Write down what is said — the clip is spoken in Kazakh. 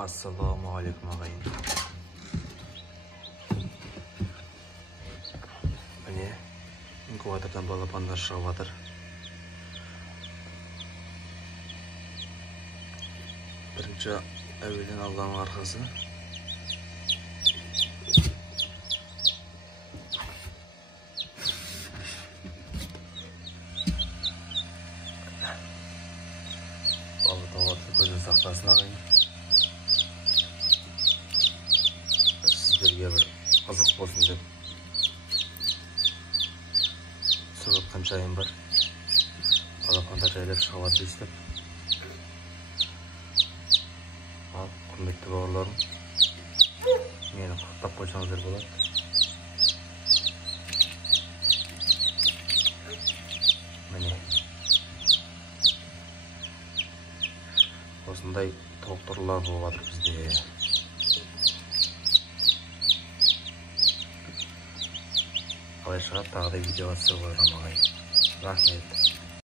Ассалаумағалейкум ағайын. Міне, инкубатордан балапандар шығып жатыр. Бірінші әуелден Алланың арқасы. Алла тағала көзін сақтасын ағайын. Сіздерге бір қызық болсын деп түсіп жатқан жайым бар. Балапандар жайлап шығып жатыр естіп. Ал, құрметті бауырларым, мені құттықтап қойсаңыздар болады. Міне осындай толықтырулар болып жатыр бізде. Қалай шығады, тағы да видеоға түсіріп қойғам ағайын. Рахмет.